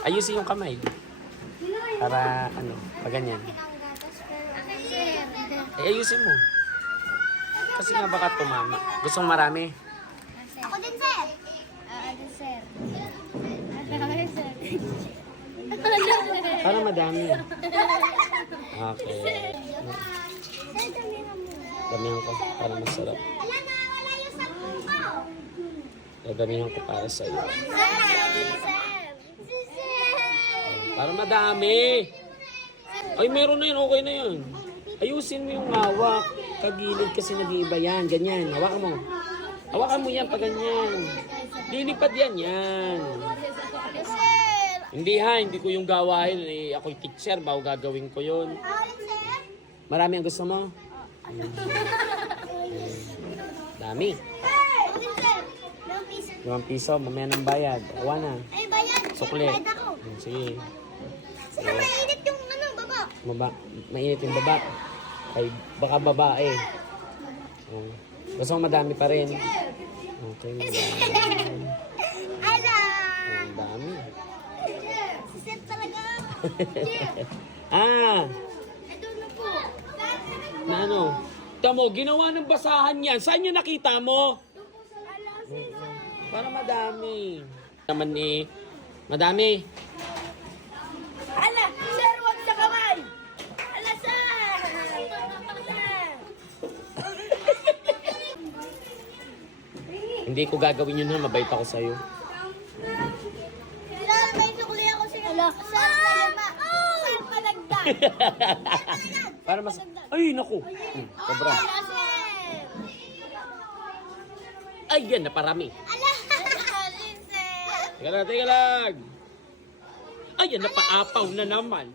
Ayusin yung kamay. Para ano, pag ganyan. Ayusin mo. Kasi nga baka tumama. Gusto mong marami? Ako din, sir. Din, sir. Sir. Para madami. Okay. Sir, damihan mo. Damihan ko para masarap. Wala na, wala yung sabon ko. Damihan ko para sa iyo. Sir. Para madami. Ay, meron na yun. Okay na yun. Ayusin mo yung hawak. Kagilid kasi nag-iiba yan. Ganyan. Hawakan mo. Hawakan mo yan pag ganyan. Lilipad yan. Yan. Sir. Hindi ha. Hindi ko yung gawain. Eh, ako'y teacher. Bago gagawin ko yun. Sir. Marami ang gusto mo? Dami. Ako din, sir. 2 piso. ₱5. Mamaya ng bayad. Awa na. Ay, bayad. Sukli. Bayad ako. Sige. Sir, mainit yung baba. Mainit yung baba. Ay, baka babae. Oh. Gusto mo madami pa rin. Okay. Ala. Ang dami. Si sir talaga. Ah! Ito na po. Na ano? Tamo, ginawa ng basahan yan. Saan niyo nakita mo? Para madami. Naman eh. Madami. Ala, sir, wag sa kamay. Ala, sir. Hindi ko gagawin yun na. Mabait ako sa'yo. Sir, may sukli ako sa Ala, sir, talaga. Sir, panagdag. Para mas... Ay, naku. Sobra. Ala, sir. Ay, yan. Naparami. Ala, sir. Teka lang, teka lang. Ay, yan. Napaapaw na naman.